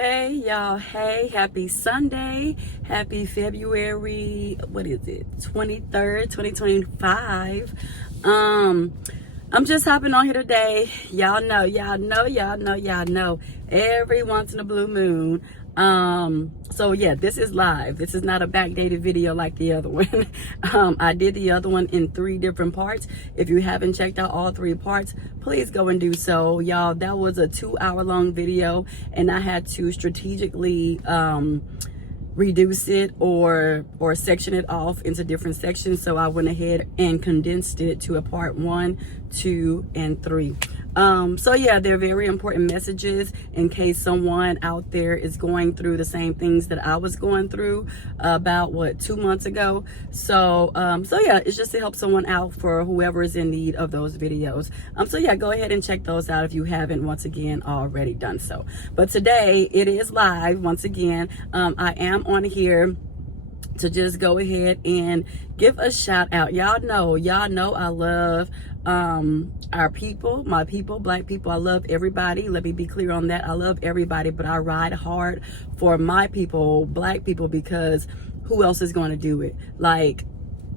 Hey y'all, hey, happy Sunday, happy February, what is it, 23rd, 2025. I'm just hopping on here today. Y'all know, every once in a blue moon. So yeah, this is live. This is not a backdated video like the other one. I did the other one in 3 different parts. If you haven't checked out all 3 parts, please go and do so. Y'all, that was a 2-hour long video and I had to strategically reduce it or section it off into different sections. So I went ahead and condensed it to a part 1, 2, and 3. So yeah, they're very important messages in case someone out there is going through the same things that I was going through about 2 months ago. So yeah, it's just to help someone out for whoever is in need of those videos. So yeah, go ahead and check those out if you haven't once again already done so. But today it is live once again. I am on here to just go ahead and give a shout out. Y'all know I love our people, my people, black people. I love everybody. Let me be clear on that. I love everybody, but I ride hard for my people, black people, because who else is going to do it? Like,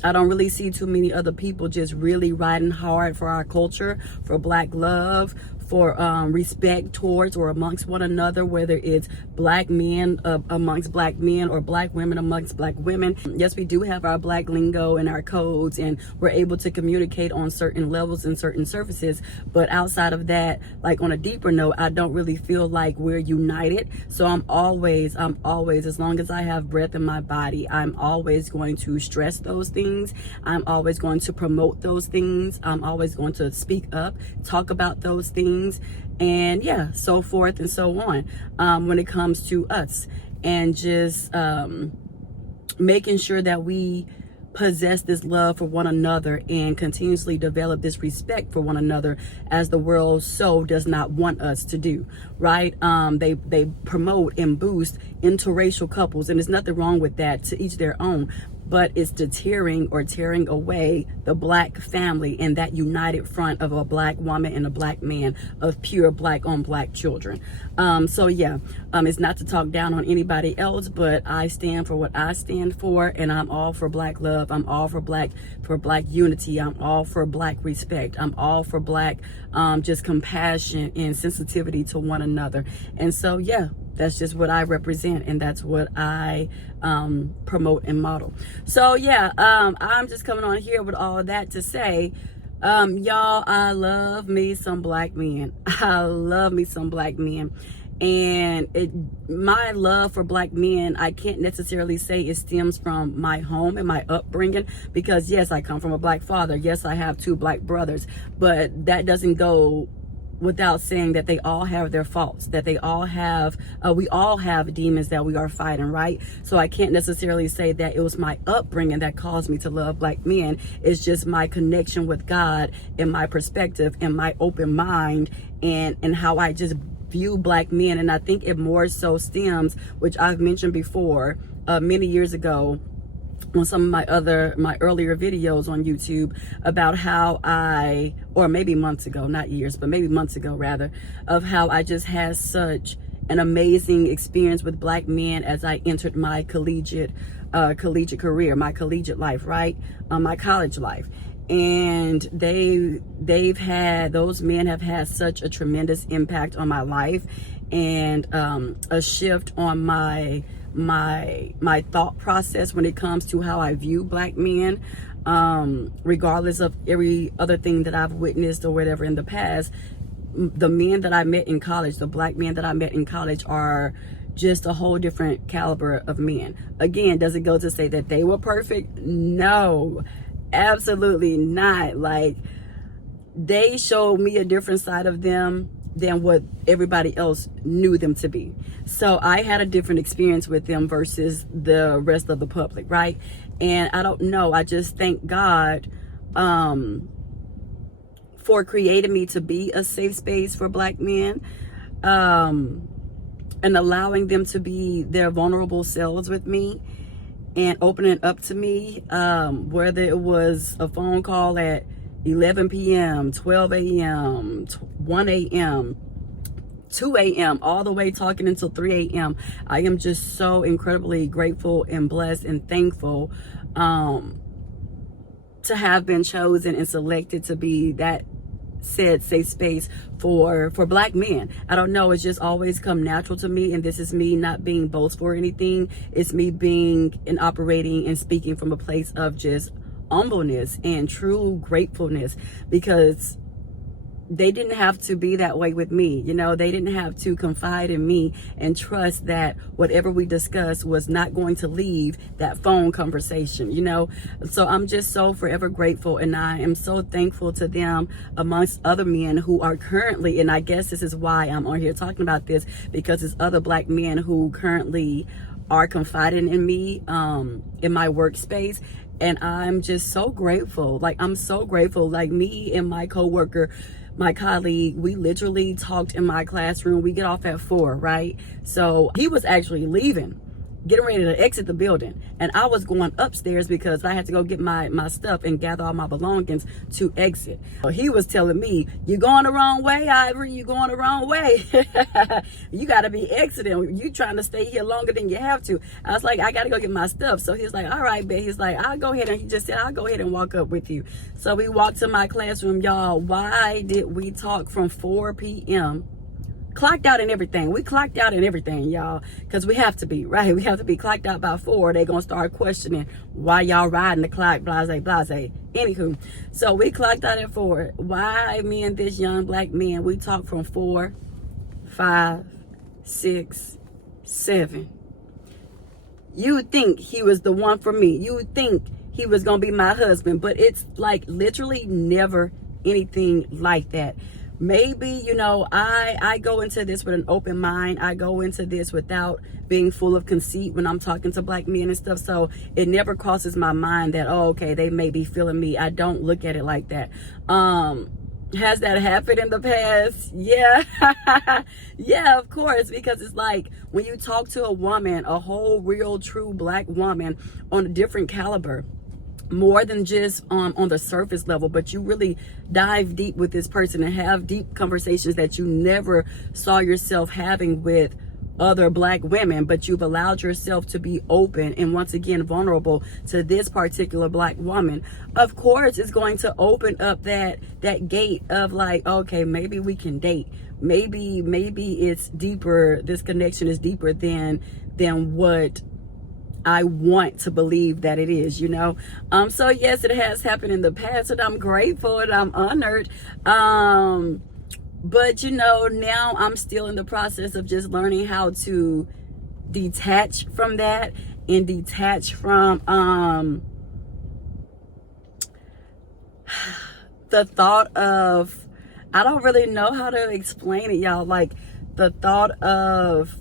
I don't really see too many other people just really riding hard for our culture, for black love, for respect towards or amongst one another, whether it's black men amongst black men or black women amongst black women. Yes, we do have our black lingo and our codes, and we're able to communicate on certain levels and certain surfaces. But outside of that, like on a deeper note, I don't really feel like we're united. So I'm always, as long as I have breath in my body, I'm always going to stress those things. I'm always going to promote those things. I'm always going to speak up, talk about those things, and yeah, so forth and so on, when it comes to us, and just making sure that we possess this love for one another and continuously develop this respect for one another, as the world so does not want us to do, right? They promote and boost interracial couples, and there's nothing wrong with that, to each their own, but it's deterring or tearing away the black family and that united front of a black woman and a black man, of pure black on black children. So yeah, it's not to talk down on anybody else, but I stand for what I stand for, and I'm all for black love. I'm all for black unity. I'm all for black respect. I'm all for black just compassion and sensitivity to one another. And so yeah, that's just what I represent, and that's what I promote and model. So yeah, I'm just coming on here with all of that to say, y'all, I love me some black men. I love me some black men. And my love for black men, I can't necessarily say it stems from my home and my upbringing, because yes, I come from a black father. Yes, I have 2 black brothers, but that doesn't go without saying that they all have their faults, that they all have, we all have demons that we are fighting, right? So I can't necessarily say that it was my upbringing that caused me to love black men. It's just my connection with God and my perspective and my open mind, and how I just view black men. And I think it more so stems, which I've mentioned before, many years ago, on some of my earlier videos on YouTube, about how or maybe months ago, not years, but maybe months ago rather, of how I just had such an amazing experience with black men as I entered my collegiate career, my collegiate life, right? My college life. And those men have had such a tremendous impact on my life, and a shift on my thought process when it comes to how I view black men, regardless of every other thing that I've witnessed or whatever in the past. The men that I met in college, the black men that I met in college, are just a whole different caliber of men. Again, does it go to say that they were perfect? No, absolutely not. Like, they showed me a different side of them than what everybody else knew them to be. So I had a different experience with them versus the rest of the public, right? And I don't know, I just thank God for creating me to be a safe space for black men, and allowing them to be their vulnerable selves with me and opening up to me, whether it was a phone call at 11 p.m., 12 a.m., 1 a.m., 2 a.m. all the way talking until 3 a.m. I am just so incredibly grateful and blessed and thankful to have been chosen and selected to be that said safe space for Black men. I don't know, it's just always come natural to me, and this is me not being boastful or anything. It's me being and operating and speaking from a place of just humbleness and true gratefulness, because they didn't have to be that way with me. You know, they didn't have to confide in me and trust that whatever we discussed was not going to leave that phone conversation, you know. So I'm just so forever grateful, and I am so thankful to them amongst other men who are currently, and I guess this is why I'm on here talking about this, because it's other Black men who currently are confiding in me in my workspace. And I'm just so grateful. Like, I'm so grateful. Like, me and my coworker, my colleague, we literally talked in my classroom. We get off at 4, right? So he was actually leaving, getting ready to exit the building, and I was going upstairs because I had to go get my stuff and gather all my belongings to exit. He was telling me, "You're going the wrong way, Ivory. You're going the wrong way. You got to be exiting. You trying to stay here longer than you have to." I was like, "I got to go get my stuff." So he was like, "All right, babe." He's like, "I'll go ahead," and he just said, "I'll go ahead and walk up with you." So we walked to my classroom, y'all. Why did we talk from 4 p.m.? Clocked out and everything. We clocked out and everything, y'all, because we have to be, right? We have to be clocked out by 4. They're going to start questioning why y'all riding the clock, blase, blase. Anywho, so we clocked out at 4. Why me and this young Black man, we talked from 4, 5, 6, 7. You would think he was the one for me. You would think he was going to be my husband, but it's like literally never anything like that. Maybe, you know, I go into this with an open mind. I go into this without being full of conceit when I'm talking to Black men and stuff. So it never crosses my mind that, oh, okay, they may be feeling me. I don't look at it like that. Has that happened in the past? Yeah. Yeah, of course, because it's like when you talk to a woman, a whole real true Black woman on a different caliber, more than just on the surface level, but you really dive deep with this person and have deep conversations that you never saw yourself having with other Black women, but you've allowed yourself to be open and once again vulnerable to this particular Black woman. Of course, it's going to open up that gate of like, okay, maybe we can date. Maybe it's deeper. This connection is deeper than what I want to believe that it is, you know. So yes, it has happened in the past, and I'm grateful and I'm honored. But you know, now I'm still in the process of just learning how to detach from that and detach from the thought of, I don't really know how to explain it, y'all. Like the thought of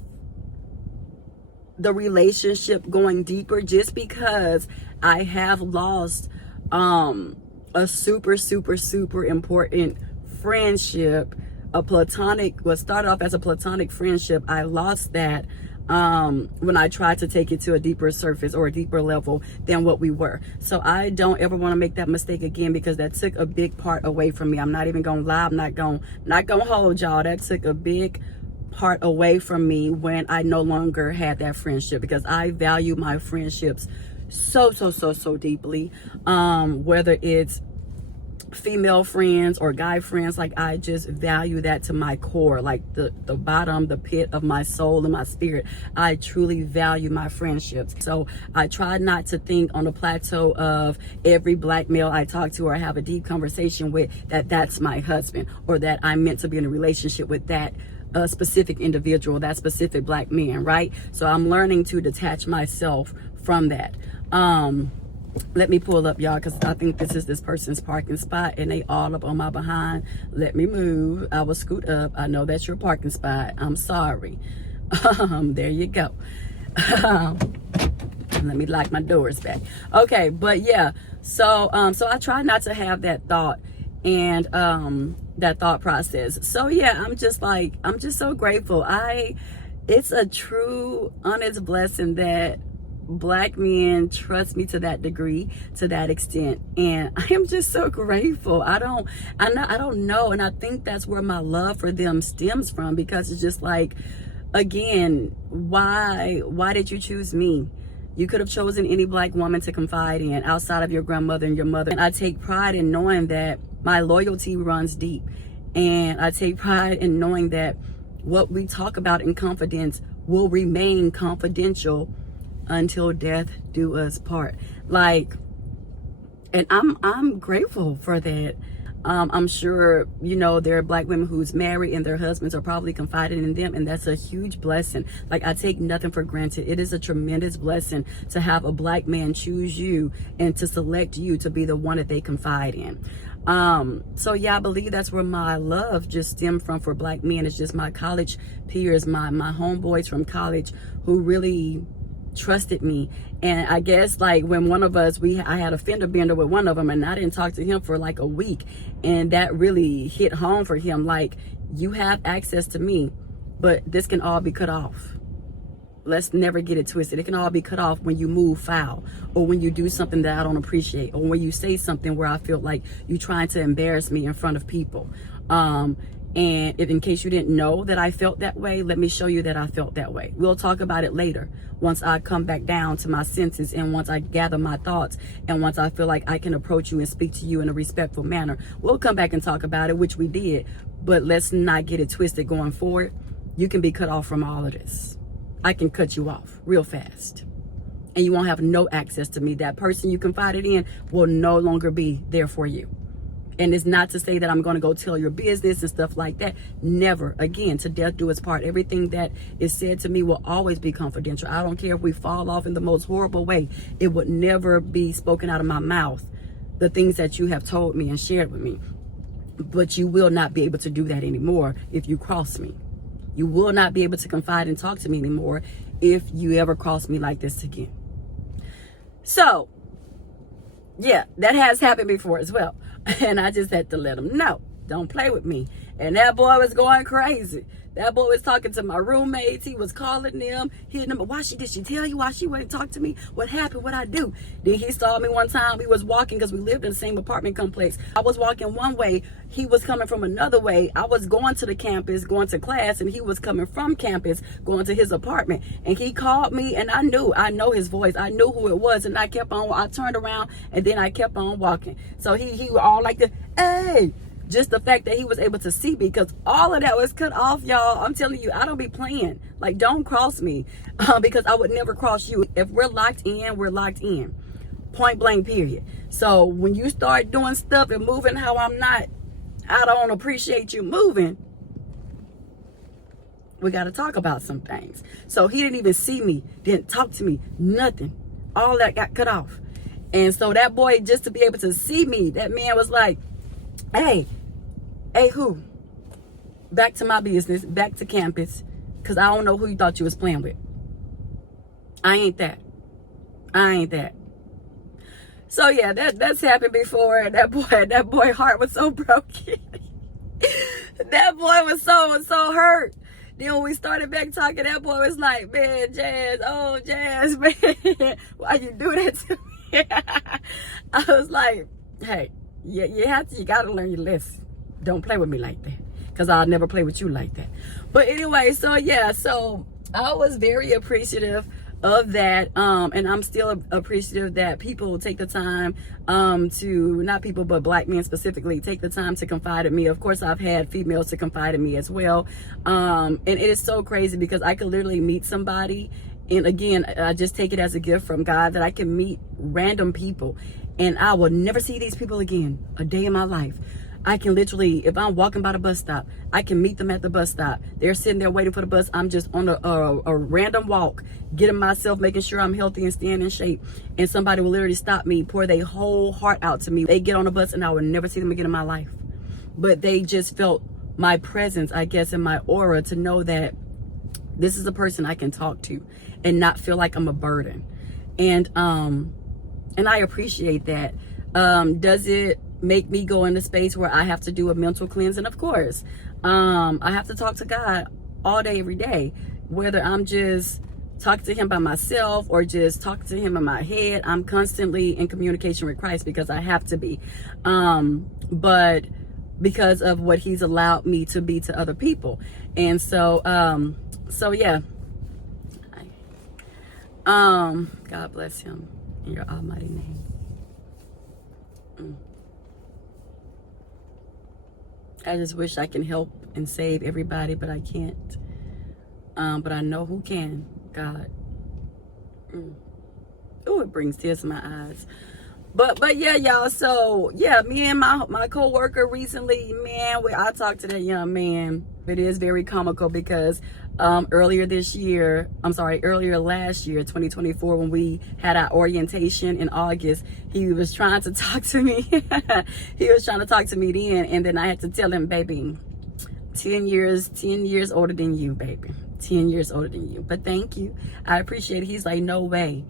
the relationship going deeper, just because I have lost a super important friendship, a platonic, what started off as a platonic friendship. I lost that when I tried to take it to a deeper surface or a deeper level than what we were. So I don't ever want to make that mistake again, because that took a big part away from me. I'm not even gonna lie, I'm not gonna hold y'all. That took a big part away from me when I no longer had that friendship, because I value my friendships so deeply. Whether it's female friends or guy friends, like I just value that to my core, like the bottom, the pit of my soul and my spirit. I truly value my friendships. So I try not to think on the plateau of every Black male I talk to or have a deep conversation with that's my husband, or that I'm meant to be in a relationship with that a specific individual, that specific Black man, right? So I'm learning to detach myself from that. Let me pull up, y'all, because I think this is this person's parking spot and they all up on my behind. Let me move. I will scoot up. I know that's your parking spot. I'm sorry. There you go. Let me lock my doors back. Okay, but yeah, so I try not to have that thought and that thought process. So yeah, I'm just so grateful. It's a true honest blessing that Black men trust me to that degree, to that extent, and I am just so grateful. I don't know, and I think that's where my love for them stems from, because it's just like, again, why did you choose me? You could have chosen any Black woman to confide in outside of your grandmother and your mother. And I take pride in knowing that my loyalty runs deep, and I take pride in knowing that what we talk about in confidence will remain confidential until death do us part. Like, and I'm grateful for that. I'm sure, you know, there are Black women who's married and their husbands are probably confiding in them, and that's a huge blessing. Like, I take nothing for granted. It is a tremendous blessing to have a Black man choose you and to select you to be the one that they confide in. So yeah, I believe that's where my love just stemmed from for Black men. It's just my college peers, my homeboys from college who really trusted me. And I guess, like, when one of us, I had a fender bender with one of them, and I didn't talk to him for like a week, and that really hit home for him. Like, you have access to me, but this can all be cut off. Let's never get it twisted. It can all be cut off when you move foul, or when you do something that I don't appreciate, or when you say something where I feel like you're trying to embarrass me in front of people. And if, in case you didn't know that I felt that way, let me show you that I felt that way. We'll talk about it later, once I come back down to my senses, and once I gather my thoughts, and once I feel like I can approach you and speak to you in a respectful manner. We'll come back and talk about it, which we did, but let's not get it twisted going forward. You can be cut off from all of this. I can cut you off real fast, and you won't have no access to me. That person you confided in will no longer be there for you. And it's not to say that I'm going to go tell your business and stuff like that. Never. Again, to death do its part. Everything that is said to me will always be confidential. I don't care if we fall off in the most horrible way. It would never be spoken out of my mouth, the things that you have told me and shared with me. But you will not be able to do that anymore if you cross me. You will not be able to confide and talk to me anymore if you ever cross me like this again. So, yeah, that has happened before as well. And I just had to let him know, don't play with me. And that boy was going crazy. That boy was talking to my roommates. He was calling them, hitting them. Did she tell you why she wouldn't talk to me? What happened? What I do? Then he saw me one time. We was walking, because we lived in the same apartment complex. I was walking one way. He was coming from another way. I was going to the campus, going to class, and he was coming from campus, going to his apartment. And he called me, and I know his voice. I knew who it was, and I turned around, and then I kept on walking. So he was all like, hey. Just the fact that he was able to see me, because all of that was cut off, y'all. I'm telling you, I don't be playing. Like, don't cross me, because I would never cross you. If we're locked in, we're locked in. Point blank, period. So when you start doing stuff and moving how I don't appreciate you moving, we got to talk about some things. So he didn't even see me, didn't talk to me, nothing. All that got cut off. And so that boy, just to be able to see me, that man was like, hey, who? Back to my business, back to campus, because I don't know who you thought you was playing with. I ain't that. So yeah, that's happened before. That boy heart was so broken. That boy was so hurt. Then when we started back talking, that boy was like, man, Jazz, man, why you do that to me? I was like, hey, yeah, you gotta learn your lesson. Don't play with me like that, because I'll never play with you like that. But anyway, so yeah, so I was very appreciative of that, and I'm still appreciative that people take the time to, not people but Black men specifically, take the time to confide in me. Of course, I've had females to confide in me as well, and it is so crazy because I could literally meet somebody, and again, I just take it as a gift from God that I can meet random people, and I will never see these people again a day in my life. I can literally, if I'm walking by the bus stop, I can meet them at the bus stop. They're sitting there waiting for the bus. I'm just on a random walk, getting myself, making sure I'm healthy and staying in shape. And somebody will literally stop me, pour their whole heart out to me. They get on the bus and I will never see them again in my life. But they just felt my presence, I guess, in my aura, to know that this is a person I can talk to and not feel like I'm a burden. And I appreciate that. Does it make me go into space where I have to do a mental cleansing? Of course. I have to talk to God all day, every day, whether I'm just talking to him by myself or just talking to him in my head, I'm constantly in communication with Christ because I have to be. But because of what he's allowed me to be to other people. And so, yeah. God bless him in your almighty name. I just wish I can help and save everybody, but I can't. But I know who can. God. Oh, it brings tears to my eyes. But yeah, y'all. So yeah, me and my co-worker recently, man, I talked to that young man. It is very comical because earlier last year, 2024, when we had our orientation in August, he was trying to talk to me. He was trying to talk to me then, and then I had to tell him, baby, 10 years older than you, baby. 10 years older than you. But thank you. I appreciate it. He's like, no way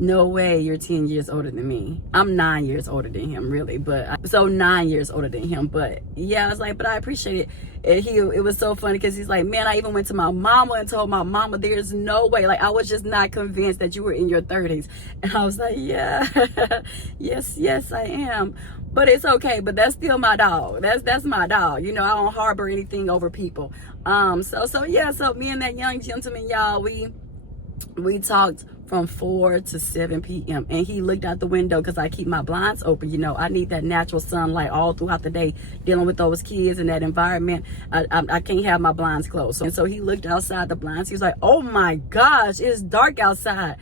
you're 10 years older than me. I'm 9 years older than him, really. So 9 years older than him. But yeah, I was like, but I appreciate it. And it was so funny because he's like, man, I even went to my mama and told my mama there's no way. Like, I was just not convinced that you were in your 30s. And I was like, yeah, yes, I am. But it's okay. But that's still my dog. That's my dog. You know, I don't harbor anything over people. So yeah, so me and that young gentleman, y'all, we talked from 4 to 7 p.m. and he looked out the window because I keep my blinds open. You know, I need that natural sunlight all throughout the day dealing with those kids and that environment. I can't have my blinds closed. And so he looked outside the blinds. He was like, oh my gosh, it's dark outside.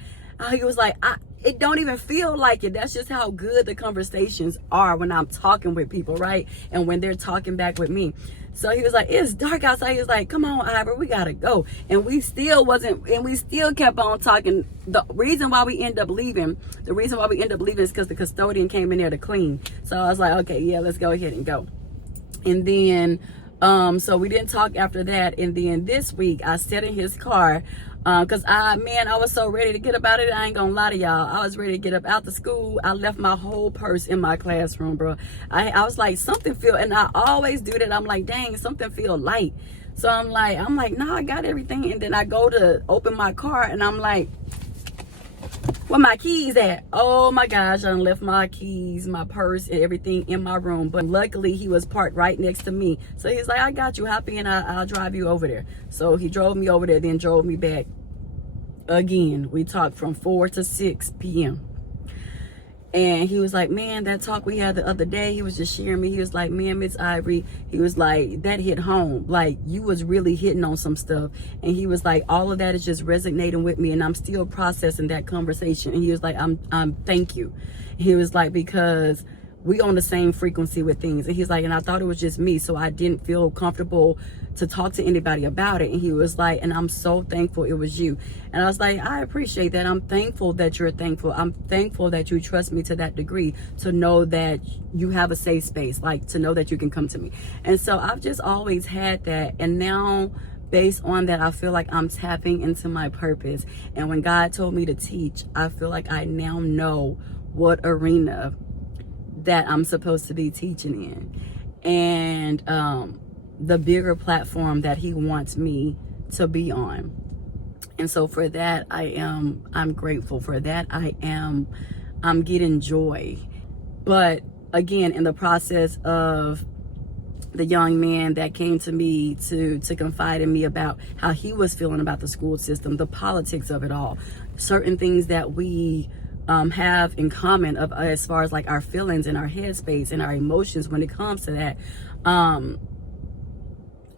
He was like, it don't even feel like it. That's just how good the conversations are when I'm talking with people, right? And when they're talking back with me. So he was like, it's dark outside. He was like, come on, Ivor, we gotta go. And we still kept on talking. The reason why we end up leaving is because the custodian came in there to clean. So I was like, okay, yeah, let's go ahead and go. And then, so we didn't talk after that. And then this week I sat in his car, cause I was so ready to get up out of it. I ain't gonna lie to y'all. I was ready to get up out the school. I left my whole purse in my classroom, bro. I was like, something feel, and I always do that. I'm like, dang, something feel light. So I'm like, nah, I got everything. And then I go to open my car and I'm like, where my keys at? Oh my gosh, I done left my keys, my purse, and everything in my room. But luckily he was parked right next to me. So he's like, I got you, hop in, I'll drive you over there. So he drove me over there, then drove me back. Again, we talked from 4 to 6 p.m. And he was like, man, that talk we had the other day, he was just sharing me. He was like, man, Miss Ivory, he was like, that hit home. Like, you was really hitting on some stuff. And he was like, all of that is just resonating with me. And I'm still processing that conversation. And he was like, I'm thank you. He was like, because we on the same frequency with things. And he's like, and I thought it was just me, so I didn't feel comfortable to talk to anybody about it. And he was like, and I'm so thankful it was you. And I was like, I appreciate that. I'm thankful that you're thankful. I'm thankful that you trust me to that degree, to know that you have a safe space, like to know that you can come to me. And so I've just always had that. And now, based on that, I feel like I'm tapping into my purpose. And when God told me to teach, I feel like I now know what arena that I'm supposed to be teaching in, and the bigger platform that he wants me to be on. And so for that, I'm grateful. For that, I'm getting joy. But again, in the process of the young man that came to me to confide in me about how he was feeling about the school system, the politics of it all, certain things that we have in common of as far as like our feelings and our headspace and our emotions when it comes to that.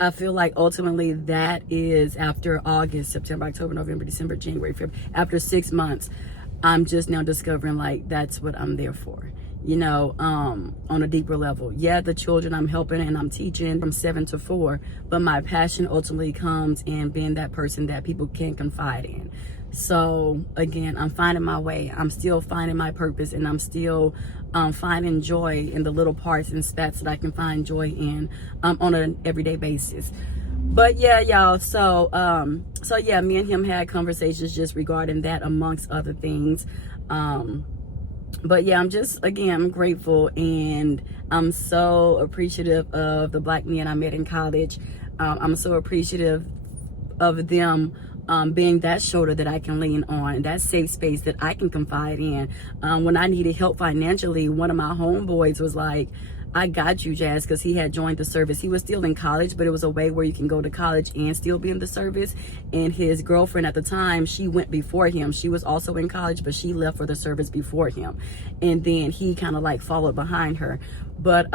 I feel like ultimately that is after August, September, October, November, December, January, February, after 6 months, I'm just now discovering like that's what I'm there for, you know, on a deeper level. Yeah, the children I'm helping and I'm teaching from 7 to 4, but my passion ultimately comes in being that person that people can confide in. So again, I'm finding my way. I'm still finding my purpose, and I'm still finding joy in the little parts and spats that I can find joy in on an everyday basis. But yeah, y'all, so yeah, me and him had conversations just regarding that, amongst other things. But yeah, I'm grateful, and I'm so appreciative of the Black men I met in college. I'm so appreciative of them being that shoulder that I can lean on, that safe space that I can confide in. When I needed help financially, one of my homeboys was like, I got you, Jazz, because he had joined the service. He was still in college, but it was a way where you can go to college and still be in the service. And his girlfriend at the time, she went before him. She was also in college, but she left for the service before him. And then he kind of like followed behind her. But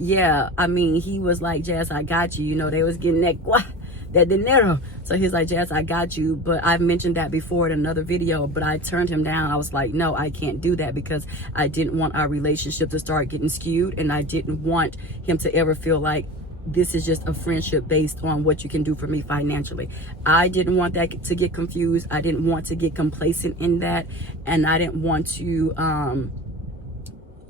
yeah, I mean, he was like, Jazz, I got you. You know, they was getting that dinero. So he's like, Jazz, I got you. But I've mentioned that before in another video, but I turned him down. I was like, no, I can't do that, because I didn't want our relationship to start getting skewed, and I didn't want him to ever feel like this is just a friendship based on what you can do for me financially. I didn't want that to get confused. I didn't want to get complacent in that, and I didn't want to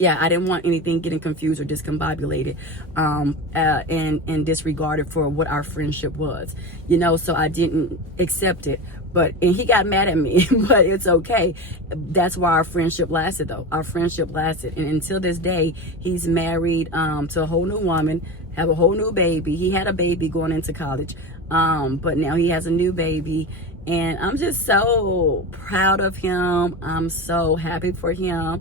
I didn't want anything getting confused or discombobulated and disregarded for what our friendship was, you know. So I didn't accept it, and he got mad at me, but it's okay. That's why our friendship lasted, though. Our friendship lasted, and until this day, he's married to a whole new woman, have a whole new baby. He had a baby going into college, but now he has a new baby, and I'm just so proud of him. I'm so happy for him.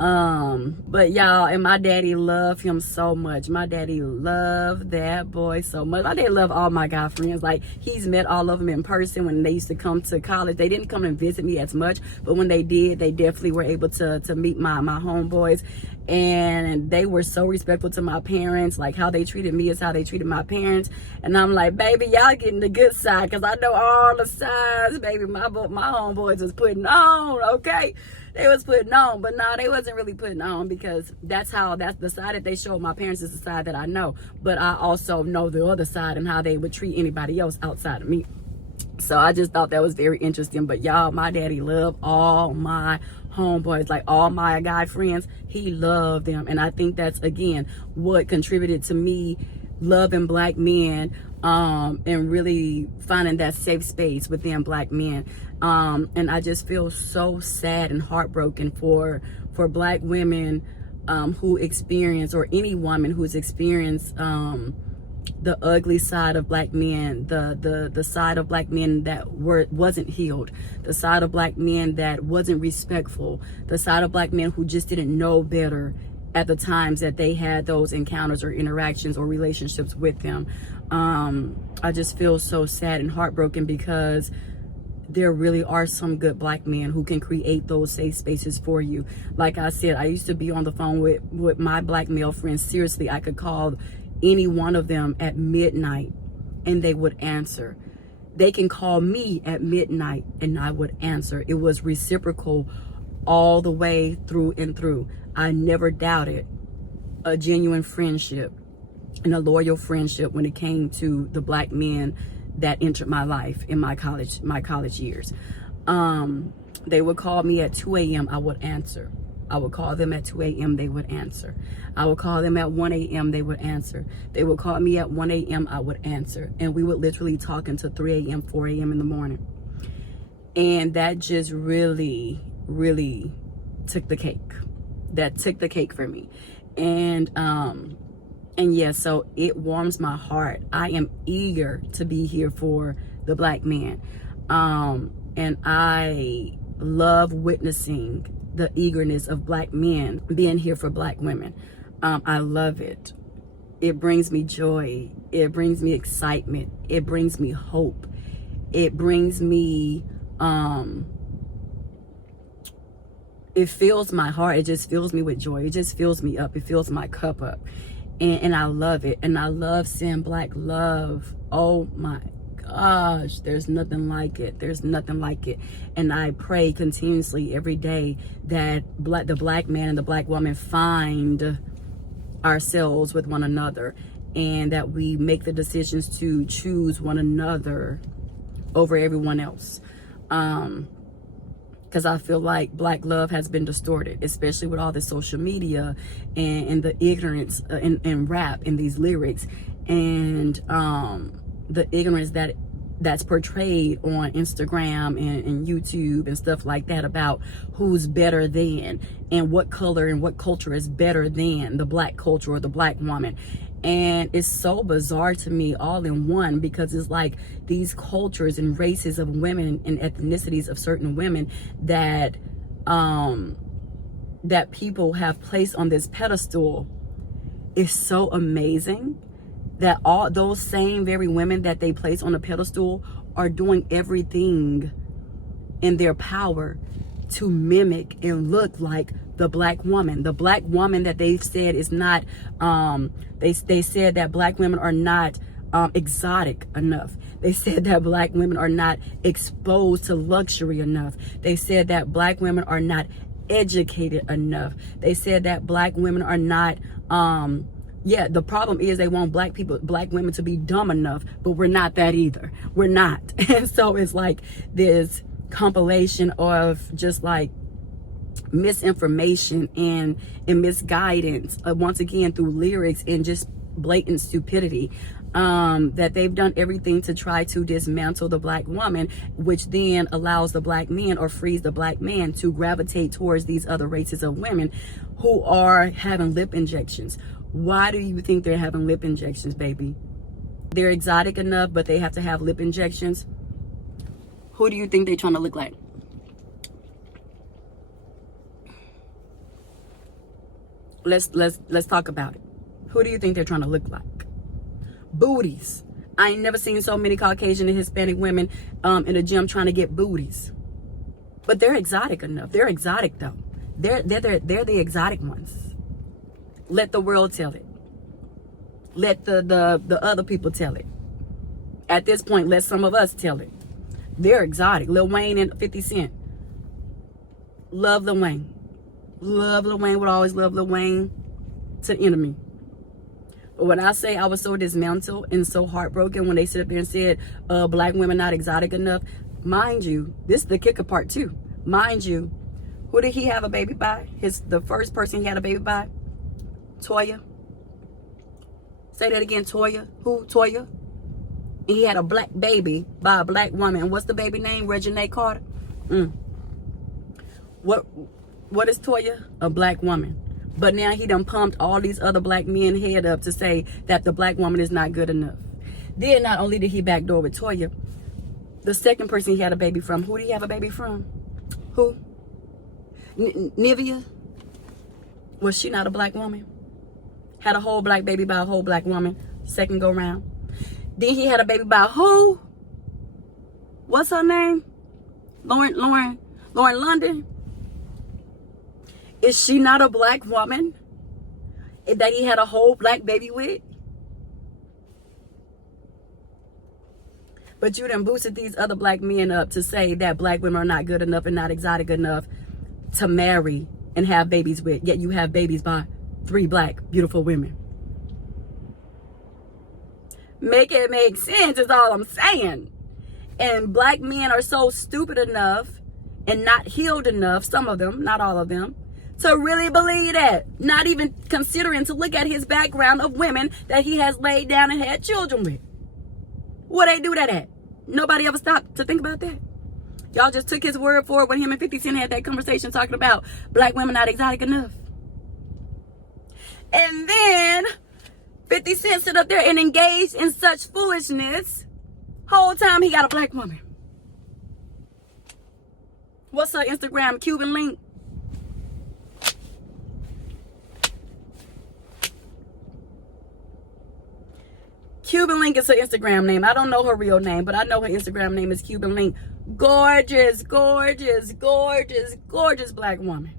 But y'all, and my daddy loved him so much. My daddy loved that boy so much. My daddy loved all my guy friends. Like, he's met all of them in person when they used to come to college. They didn't come and visit me as much, but when they did, they definitely were able to meet my homeboys. And they were so respectful to my parents. Like, how they treated me is how they treated my parents. And I'm like, baby, y'all getting the good side, because I know all the sides, baby. My homeboys was putting on, okay? They was putting on, but no, they wasn't really putting on, because that's the side that they showed my parents is the side that I know. But I also know the other side and how they would treat anybody else outside of me. So I just thought that was very interesting. But y'all, my daddy loved all my homeboys, like all my guy friends. He loved them. And I think that's, again, what contributed to me loving black men, and really finding that safe space within black men. And I just feel so sad and heartbroken for black women who experience, or any woman who's experienced the ugly side of black men, the side of black men that wasn't healed, the side of black men that wasn't respectful, the side of black men who just didn't know better at the times that they had those encounters or interactions or relationships with them. I just feel so sad and heartbroken, because there really are some good black men who can create those safe spaces for you. Like I said, I used to be on the phone with my black male friends. Seriously, I could call any one of them at midnight and they would answer. They can call me at midnight and I would answer. It was reciprocal all the way through and through. I never doubted a genuine friendship and a loyal friendship when it came to the black men that entered my life in my college years. They would call me at 2 a.m. I would answer. I would call them at 2 a.m. They would answer. I would call them at 1 a.m. They would answer. They would call me at 1 a.m. I would answer. And we would literally talk until 3 a.m., 4 a.m. in the morning. And that just really, really took the cake. That took the cake for me. And yeah, so it warms my heart. I am eager to be here for the black man. And I love witnessing the eagerness of black men being here for black women. I love it. It brings me joy. It brings me excitement. It brings me hope. It brings me, it fills my heart. It just fills me with joy. It just fills me up. It fills my cup up. And I love it. And I love seeing black love. Oh my gosh, there's nothing like it. There's nothing like it. And I pray continuously every day that the black man and the black woman find ourselves with one another, and that we make the decisions to choose one another over everyone else. Because I feel like black love has been distorted, especially with all the social media and the ignorance in rap and these lyrics, and the ignorance that's portrayed on Instagram and YouTube and stuff like that about who's better than, and what color and what culture is better than the black culture or the black woman. And it's so bizarre to me all in one, because it's like these cultures and races of women and ethnicities of certain women that that people have placed on this pedestal is so amazing, that all those same very women that they place on a pedestal are doing everything in their power to mimic and look like the black woman. The black woman that they've said is not, they said that black women are not exotic enough. They said that black women are not exposed to luxury enough. They said that black women are not educated enough. They said that black women are not, yeah, the problem is they want black women to be dumb enough, but we're not that either. We're not. And so it's like this compilation of just like misinformation and misguidance, once again through lyrics and just blatant stupidity, that they've done everything to try to dismantle the black woman, which then allows the black man, or frees the black man, to gravitate towards these other races of women who are having lip injections. Why do you think they're having lip injections, baby? They're exotic enough, but they have to have lip injections. Who do you think they're trying to look like? Let's talk about it. Who do you think they're trying to look like? Booties. I ain't never seen so many Caucasian and Hispanic women in the gym trying to get booties. But they're exotic enough. They're exotic though. They're the exotic ones. Let the world tell it. Let the other people tell it. At this point, let some of us tell it. They're exotic. Lil Wayne and 50 Cent. Love Lil Wayne. Love Lil Wayne. Would always love Lil Wayne to the enemy. But when I say I was so dismantled and so heartbroken when they sit up there and said black women not exotic enough, mind you, this is the kicker part too. Mind you, who did he have a baby by? The first person he had a baby by? Toya. Say that again, Toya. Who? Toya. And he had a black baby by a black woman. And what's the baby name? Reginae Carter. What is Toya? A black woman. But now he done pumped all these other black men head up to say that the black woman is not good enough. Then not only did he backdoor with Toya, the second person he had a baby from, who did he have a baby from? Who? Nivea? Was she not a black woman? Had a whole black baby by a whole black woman, second go round. Then he had a baby by who? What's her name? Lauren London. Is she not a black woman that he had a whole black baby with? But you done boosted these other black men up to say that black women are not good enough and not exotic enough to marry and have babies with, yet you have babies by 3 black beautiful women. Make it make sense is all I'm saying. And black men are so stupid enough and not healed enough, some of them, not all of them, to really believe that. Not even considering to look at his background of women that he has laid down and had children with. Where they do that at? Nobody ever stopped to think about that. Y'all just took his word for it when him and 50 Cent had that conversation talking about black women not exotic enough. And then 50 Cent stood up there and engaged in such foolishness. Whole time he got a black woman. What's her Instagram? Cuban Link? Cuban Link is her Instagram name. I don't know her real name, but I know her Instagram name is Cuban Link. Gorgeous, gorgeous, gorgeous, gorgeous black woman.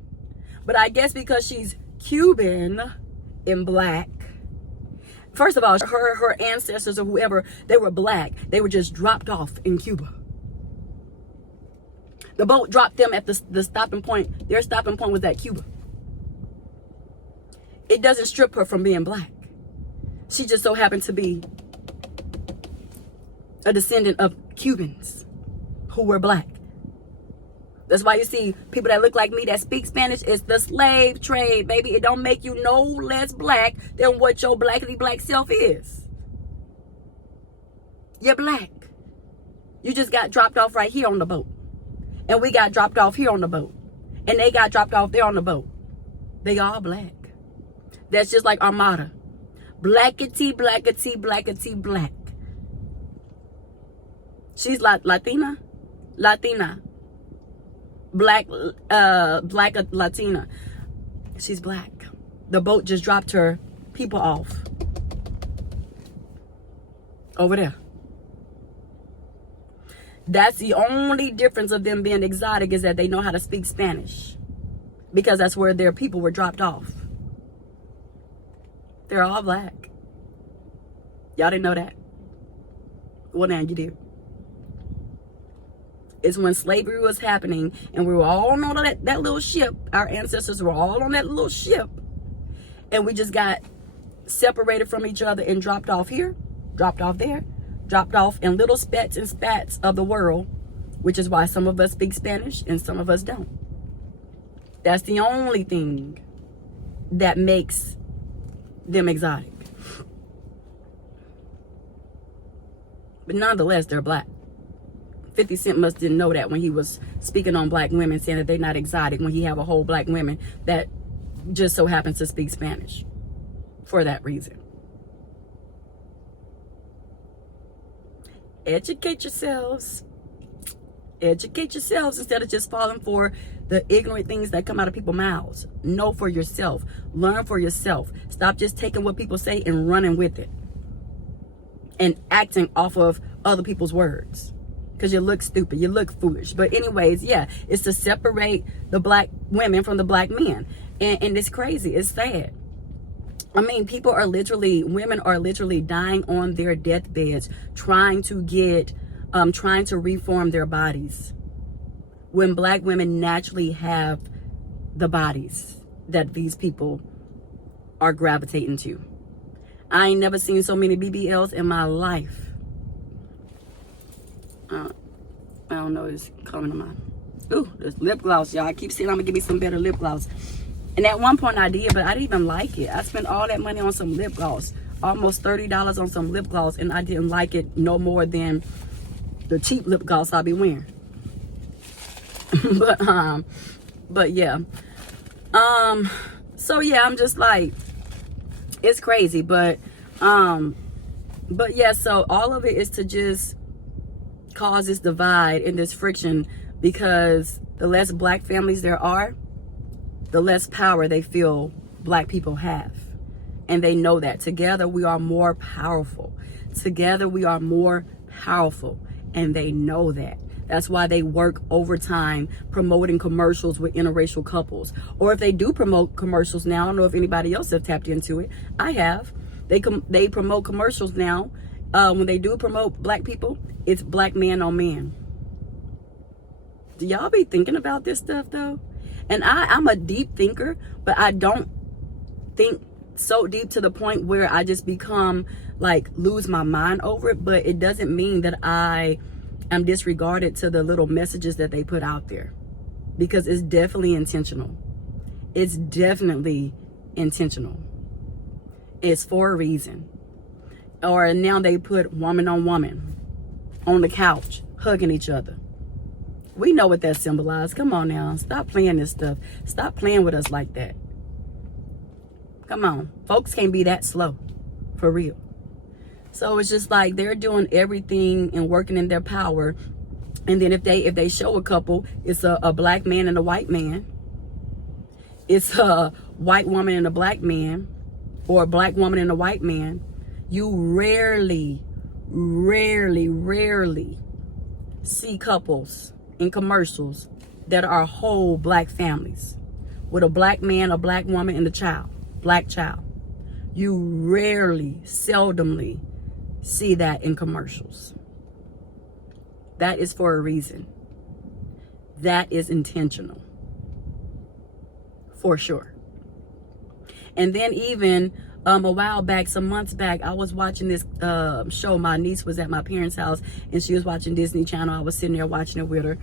But I guess because she's Cuban and black, first of all, her ancestors or whoever, they were black. They were just dropped off in Cuba. The boat dropped them at the stopping point. Their stopping point was at Cuba. It doesn't strip her from being black. She just so happened to be a descendant of Cubans who were black. That's why you see people that look like me that speak Spanish. It's the slave trade, baby. It don't make you no less black than what your blackity black self is. You're black. You just got dropped off right here on the boat. And we got dropped off here on the boat. And they got dropped off there on the boat. They all black. That's just like Armada. Blackety, blackety, blackety, black. She's Latina. Black, black Latina. She's black. The boat just dropped her people off. Over there. That's the only difference of them being exotic, is that they know how to speak Spanish. Because that's where their people were dropped off. They're all black. Y'all didn't know that? Well, now you do. It's when slavery was happening and we were all on that little ship. Our ancestors were all on that little ship. And we just got separated from each other and dropped off here, dropped off there, dropped off in little specks and spats of the world, which is why some of us speak Spanish and some of us don't. That's the only thing that makes them exotic. But nonetheless, they're black. 50 Cent must didn't know that when he was speaking on black women, saying that they're not exotic, when he have a whole black women that just so happens to speak Spanish for that reason. Educate yourselves. Educate yourselves instead of just falling for the ignorant things that come out of people's mouths. Know for yourself. Learn for yourself. Stop just taking what people say and running with it. And acting off of other people's words. Because you look stupid. You look foolish. But anyways, yeah. It's to separate the black women from the black men. And it's crazy. It's sad. I mean, women are literally dying on their deathbeds trying to reform their bodies. When black women naturally have the bodies that these people are gravitating to. I ain't never seen so many BBLs in my life. I don't know, it's coming to mind. Ooh, this lip gloss, y'all. I keep saying I'm gonna give me some better lip gloss. And at one point I did, but I didn't even like it. I spent all that money on some lip gloss. Almost $30 on some lip gloss, and I didn't like it no more than the cheap lip gloss I'll be wearing. but yeah. So yeah, I'm just like, it's crazy, but yeah, so all of it is to just cause this divide and this friction, because the less black families there are, the less power they feel black people have. And they know that together we are more powerful. Together we are more powerful. And they know that. That's why they work overtime promoting commercials with interracial couples. Or if they do promote commercials now, I don't know if anybody else have tapped into it. I have. They promote commercials now. When they do promote black people, it's black man on man. Do y'all be thinking about this stuff though? And I'm a deep thinker, but I don't think so deep to the point where I just become like lose my mind over it. But it doesn't mean that I am disregarded to the little messages that they put out there, because it's definitely intentional. It's definitely intentional. It's for a reason. Or now they put woman on woman on the couch hugging each other. We know what that symbolizes. Come on now. Stop playing this stuff. Stop playing with us like that. Come on. Folks can't be that slow. For real. So it's just like they're doing everything and working in their power. And then if they show a couple, it's a black man and a white man. It's a white woman and a black man. Or a black woman and a white man. You rarely see couples in commercials that are whole black families with a black man, a black woman, and a black child. You seldomly see that in commercials. That is for a reason. That is intentional. For sure. And then even a while back, some months back, I was watching this show. My niece was at my parents' house and she was watching Disney Channel. I was sitting there watching it with her.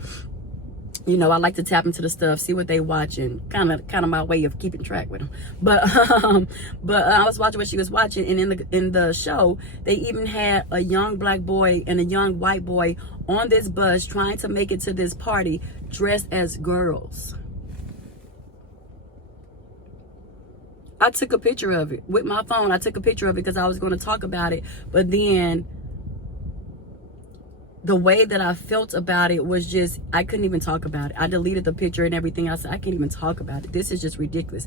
You know, I like to tap into the stuff, see what they watching. Kind of my way of keeping track with them. But I was watching what she was watching, and in the show, they even had a young black boy and a young white boy on this bus trying to make it to this party dressed as girls. I took a picture of it with my phone. I took a picture of it because I was going to talk about it. But then the way that I felt about it was just, I couldn't even talk about it. I deleted the picture and everything else. I can't even talk about it. This is just ridiculous.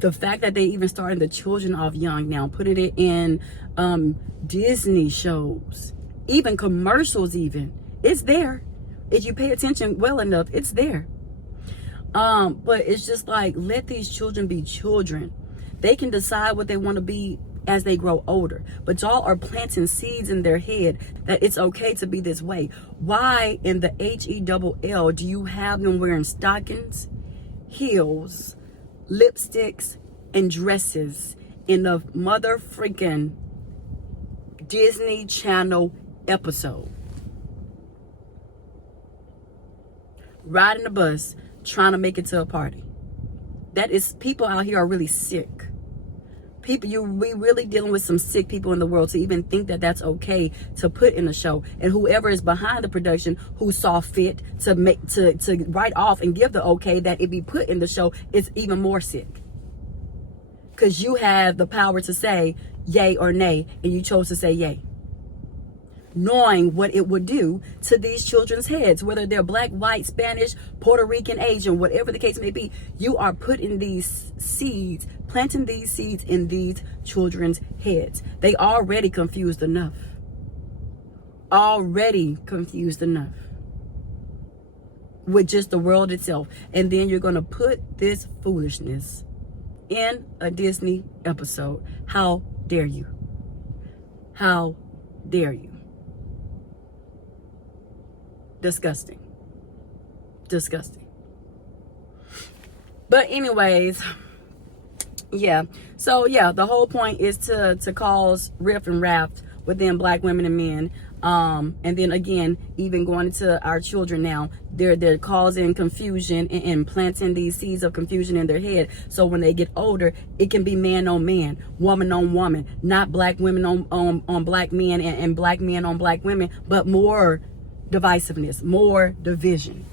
The fact that they even started the children off young now, putting it in Disney shows, even commercials even. It's there. If you pay attention well enough, it's there. But it's just like, let these children be children. They can decide what they want to be as they grow older. But y'all are planting seeds in their head that it's okay to be this way. Why in the HELL do you have them wearing stockings, heels, lipsticks, and dresses in the mother freaking Disney Channel episode? Riding the bus, trying to make it to a party. That is, people out here are really sick. We really dealing with some sick people in the world to even think that that's okay to put in a show. And whoever is behind the production who saw fit to make to write off and give the okay that it be put in the show is even more sick. Because you have the power to say yay or nay, and you chose to say yay, knowing what it would do to these children's heads, whether they're black, white, Spanish, Puerto Rican, Asian, whatever the case may be. You are putting these seeds, planting these seeds in these children's heads. They already confused enough. Already confused enough with just the world itself. And then you're going to put this foolishness in a Disney episode. How dare you? How dare you? Disgusting. Disgusting. But anyways, yeah. So yeah, the whole point is to cause riff and raft within black women and men. And then again, even going into our children now, they're causing confusion and planting these seeds of confusion in their head. So when they get older, it can be man on man, woman on woman, not black women on black men and black men on black women, but more divisiveness, more division.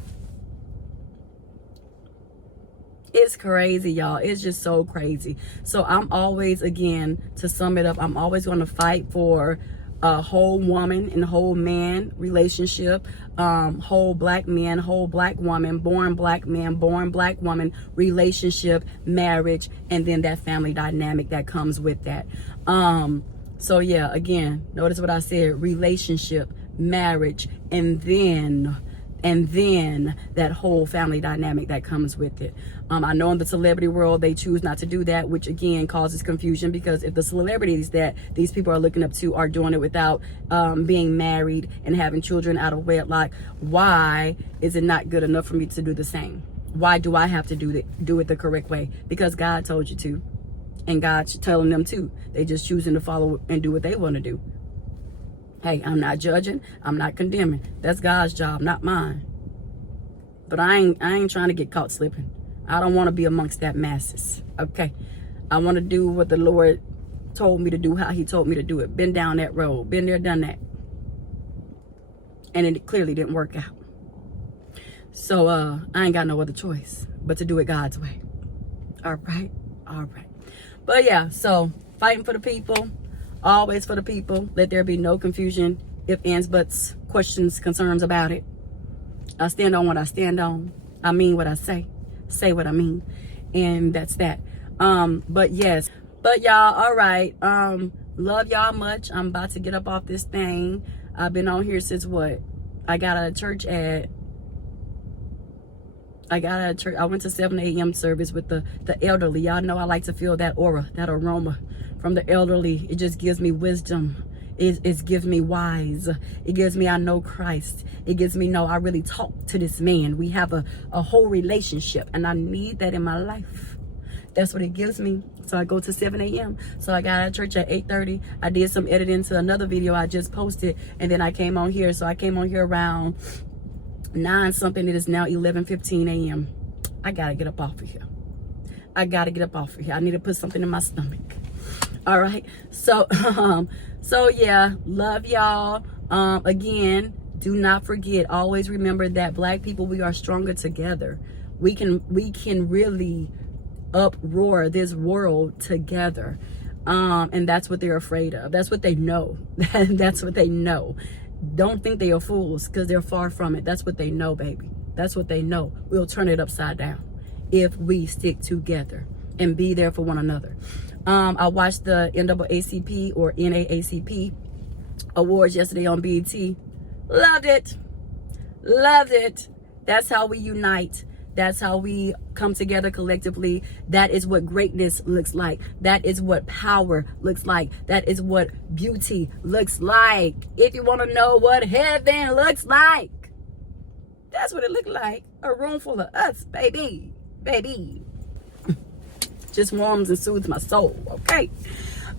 It's crazy, y'all. It's just so crazy. So I'm always, again, to sum it up, I'm always going to fight for a whole woman and whole man relationship, whole black man, whole black woman, born black man, born black woman relationship, marriage, and then that family dynamic that comes with that. So yeah, again, notice what I said: relationship, marriage, and then that whole family dynamic that comes with it. I know in the celebrity world they choose not to do that, which again causes confusion, because if the celebrities that these people are looking up to are doing it without being married and having children out of wedlock, why is it not good enough for me to do the same? Why do I have to do it the correct way? Because God told you to, and God's telling them to. They just choosing to follow and do what they want to do. Hey, I'm not judging. I'm not condemning. That's God's job, not mine. But I ain't trying to get caught slipping. I don't want to be amongst that masses. Okay. I want to do what the Lord told me to do, how he told me to do it. Been down that road. Been there, done that. And it clearly didn't work out. So I ain't got no other choice but to do it God's way. All right. All right. But yeah, so fighting for the people. Always for the people. Let there be no confusion, if, ands, buts, questions, concerns about it. I stand on what I stand on. I mean what I say what I mean. And that's that. But yes. But y'all, all right. Love y'all much. I'm about to get up off this thing. I've been on here since what? I got out of church at I went to 7 a.m. service with the elderly. Y'all know I like to feel that aura, that aroma from the elderly. It just gives me wisdom. It gives me wise. It gives me, I know Christ. It gives me, no, I really talk to this man. We have a whole relationship, and I need that in my life. That's what it gives me. So I go to 7 a.m. So I got out of church at 8:30. I did some editing to another video I just posted, and then I came on here. So I came on here around 9 something. It is now 11:15 a.m. I gotta get up off of here. I gotta get up off of here. I need to put something in my stomach. All right. So so yeah, love y'all. Again, do not forget, always remember that black people, we are stronger together. We can really uproar this world together. And that's what they're afraid of. That's what they know. That's what they know. Don't think they are fools, because they're far from it. That's what they know, baby. That's what they know. We'll turn it upside down if we stick together and be there for one another. I watched the NAACP or NAACP awards yesterday on BET. Loved it. Loved it. That's how we unite. That's how we come together collectively. That is what greatness looks like. That is what power looks like. That is what beauty looks like. If you want to know what heaven looks like, that's what it looked like. A room full of us, baby. Baby. Just warms and soothes my soul, okay?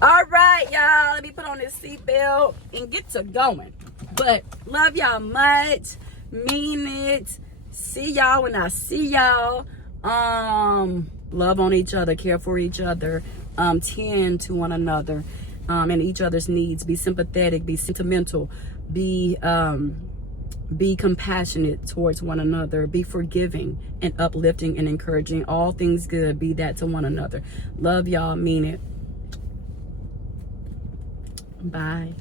All right, y'all. Let me put on this seatbelt and get to going. But love y'all much. Mean it. See y'all when I see y'all. Love on each other, care for each other, tend to one another, and each other's needs. Be sympathetic, be sentimental, be compassionate towards one another, be forgiving and uplifting and encouraging. All things good, be that to one another. Love y'all, mean it. Bye.